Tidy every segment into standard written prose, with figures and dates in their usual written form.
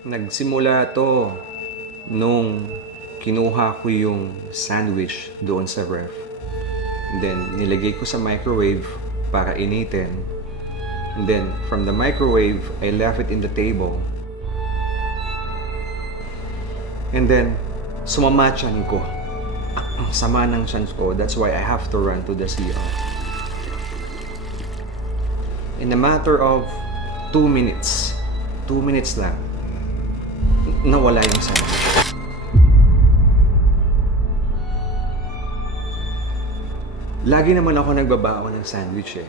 Nagsimula to nung kinuha ko yung sandwich doon sa ref. Then, nilagay ko sa microwave para initin. And then, from the microwave, I left it in the table. And then, sumama tiyan ko. Ang sama ng tiyan ko. That's why I have to run to the CR. In a matter of 2 minutes, 2 minutes lang, nawala yung sandwich. Lagi naman ako nagbabaon ng sandwich eh.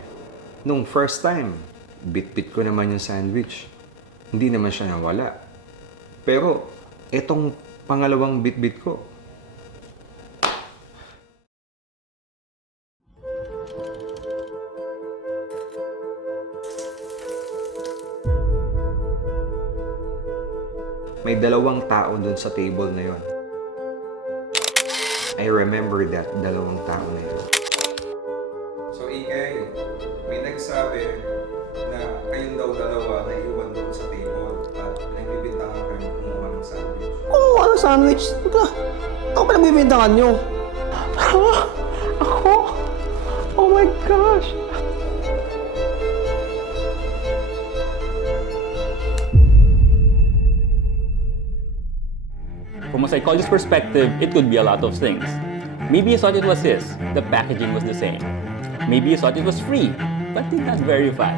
Nung first time, bit-bit ko naman yung sandwich. Hindi naman siya nawala. Pero, etong pangalawang bit-bit ko, may dalawang tao dun sa table na yon. I remember that, dalawang tao na yun. So, Ikay, may nagsabi na kayong daw dalawa na iwan doon sa table at nagbibintangan kayo kumuha ng sandwich. Oh, ano sandwich? Ako pa nagbibintangan nyo. Ako? Oh my gosh! From a psychologist's perspective, it could be a lot of things. Maybe he thought it was his, the packaging was the same. Maybe he thought it was free, but did not verify.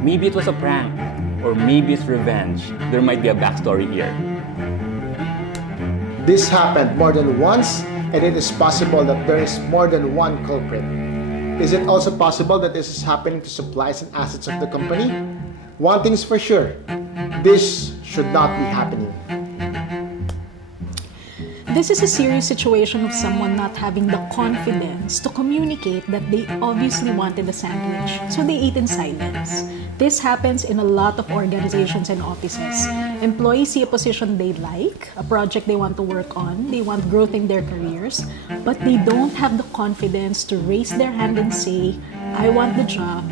Maybe it was a prank, or maybe it's revenge. There might be a backstory here. This happened more than once, and it is possible that there is more than one culprit. Is it also possible that this is happening to supplies and assets of the company? One thing's for sure, this should not be happening. This is a serious situation of someone not having the confidence to communicate that they obviously wanted a sandwich, so they ate in silence. This happens in a lot of organizations and offices. Employees see a position they like, a project they want to work on, they want growth in their careers, but they don't have the confidence to raise their hand and say, I want the job,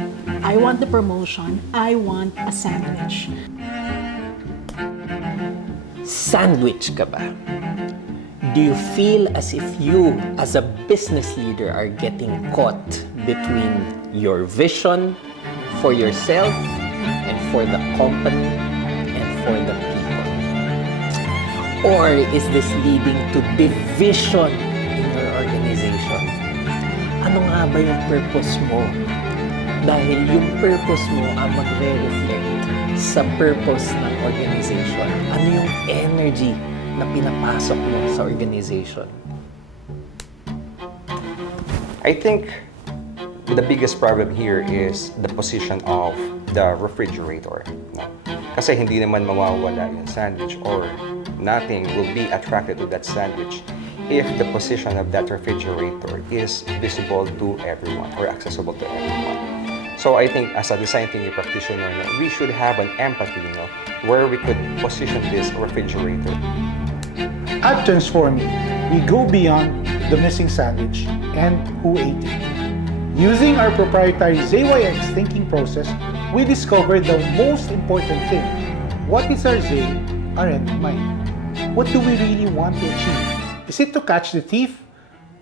I want the promotion, I want a sandwich. Sandwich ka ba? Do you feel as if you, as a business leader, are getting caught between your vision for yourself and for the company and for the people? Or is this leading to division in your organization? Ano nga ba yung purpose mo? Dahil yung purpose mo ang magre-reflect sa purpose ng organization. Ano yung energy na pinapasok mo sa organization? I think the biggest problem here is the position of the refrigerator. No? Kasi hindi naman mawawala yung sandwich or nothing will be attracted to that sandwich if the position of that refrigerator is visible to everyone or accessible to everyone. So I think as a design thinking practitioner, we should have an empathy, where we could position this refrigerator. At Transforming, we go beyond the missing sandwich and who ate it. Using our proprietary ZYX thinking process, we discovered the most important thing. What is our Z, our end in mind? What do we really want to achieve? Is it to catch the thief,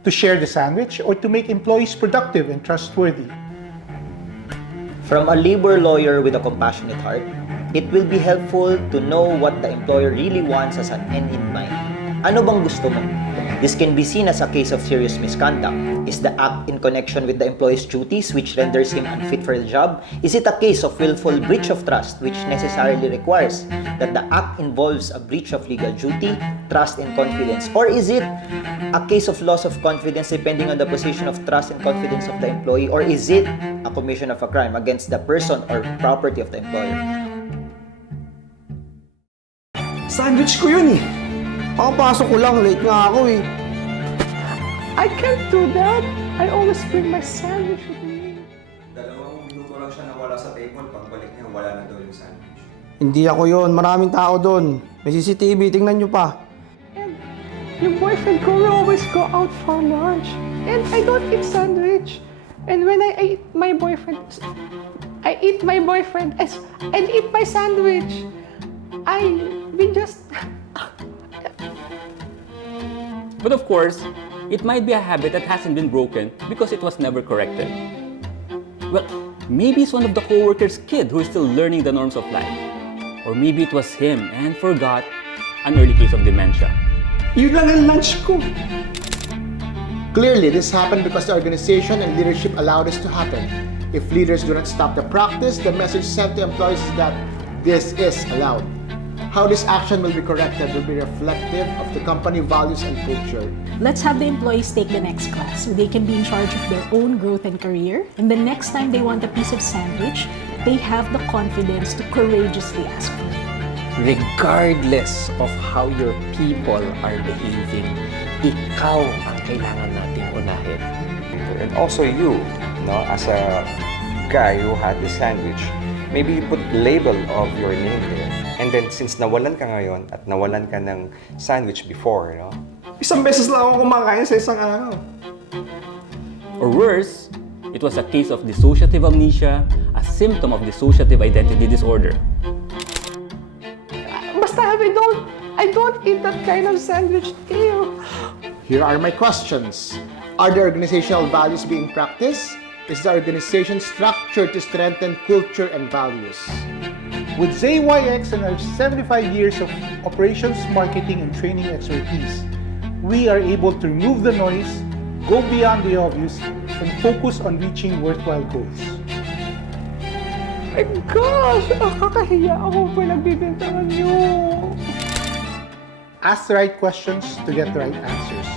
to share the sandwich, or to make employees productive and trustworthy? From a labor lawyer with a compassionate heart, it will be helpful to know what the employer really wants as an end in mind. Ano bang gusto mo? This can be seen as a case of serious misconduct. Is the act in connection with the employee's duties which renders him unfit for the job? Is it a case of willful breach of trust which necessarily requires that the act involves a breach of legal duty, trust, and confidence? Or is it a case of loss of confidence depending on the position of trust and confidence of the employee? Or is it a commission of a crime against the person or property of the employer? Sandwich ko yun eh. Pakapasok ko lang, late nga ako eh. I can't do that. I always bring my sandwich with me. Dalawang minuto lang siya nawala sa table. Pagbalik niya, wala na daw yung sandwich. Hindi ako yon, maraming tao doon. May CCTV, tingnan nyo pa. And your boyfriend ko will always go out for lunch. And I don't eat sandwich. And when I eat my boyfriend and eat my sandwich. I we just... But of course, it might be a habit that hasn't been broken because it was never corrected. Well, maybe it's one of the co-workers' kid who is still learning the norms of life. Or maybe it was him and forgot an early case of dementia. Yun lang ang lunch ko. Clearly, this happened because the organization and leadership allowed this to happen. If leaders do not stop the practice, the message sent to employees is that this is allowed. How this action will be corrected will be reflective of the company values and culture. Let's have the employees take the next class so they can be in charge of their own growth and career. And the next time they want a piece of sandwich, they have the confidence to courageously ask for it. Regardless of how your people are behaving, ikaw ang kailangan nating unahin. And also you, as a guy who had the sandwich, maybe you put label of your name there. And then since nawalan ka ngayon at nawalan ka ng sandwich before, Isang beses lang ako kumakain sa isang araw. Or worse, it was a case of dissociative amnesia, a symptom of dissociative identity disorder. Basta I don't eat that kind of sandwich. Ew. Here are my questions. Are the organizational values being practiced? Is the organization structured to strengthen culture and values? With ZYX and our 75 years of operations, marketing, and training expertise, we are able to remove the noise, go beyond the obvious, and focus on reaching worthwhile goals. My gosh! Kakahiya ako pa nagbibintangan niyo. Ask the right questions to get the right answers.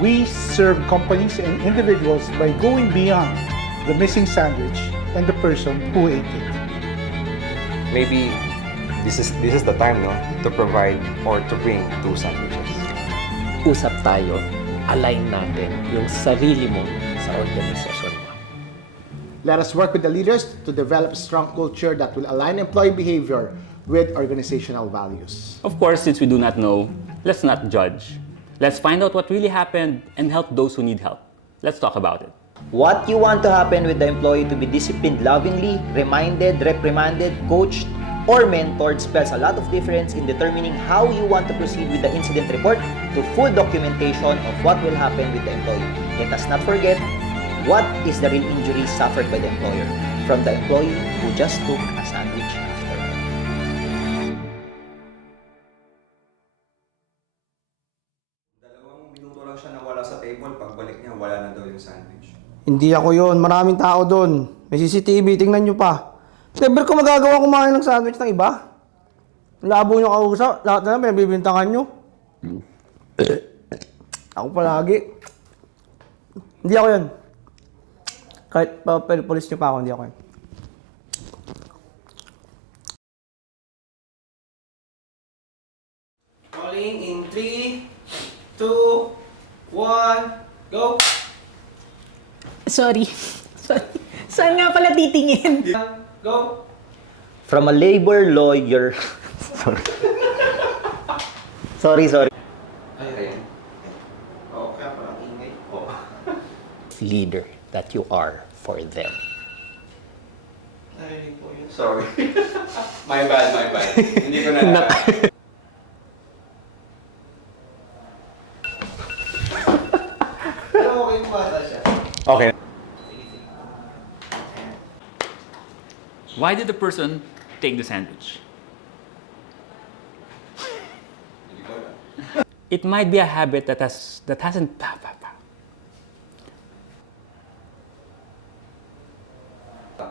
We serve companies and individuals by going beyond the missing sandwich and the person who ate it. maybe this is the time to provide or to bring 2 sandwiches. Usap tayo, align natin yung sarili mo sa organisasyon mo. Let us work with the leaders to develop a strong culture that will align employee behavior with organizational values. Of course, since we do not know, let's not judge. Let's find out what really happened and help those who need help. Let's talk about it. What you want to happen with the employee to be disciplined lovingly, reminded, reprimanded, coached, or mentored spells a lot of difference in determining how you want to proceed with the incident report to full documentation of what will happen with the employee. Let us not forget, what is the real injury suffered by the employer from the employee who just took a sandwich after all. Dalawang minuto lang siya nawala sa table, pagbalik niya, wala na daw yung sandwich. Hindi ako yon. Maraming tao doon. May CCTV, tingnan nyo pa. Never ko magagawa kumain ng sandwich ng iba. Labo nyo kausap, lahat na lang pinagbibintangan nyo. Ako palagi. Hindi ako yun. Kahit police nyo pa ako, hindi ako yun. Calling in 3, 2, 1, go! Sorry. Saan nga pala titingin? Go! From a labor lawyer... sorry. Ayan. Oo, kaya parang ingay. Leader that you are for them. Narinig po yun. Sorry. My bad. Hindi ko na Pero okay pa ata siya. Okay. Why did the person take the sandwich? It might be a habit that hasn't.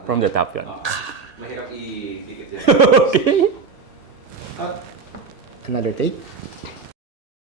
From the top yun. Mahirap i-dikit yan. Okay. Another take?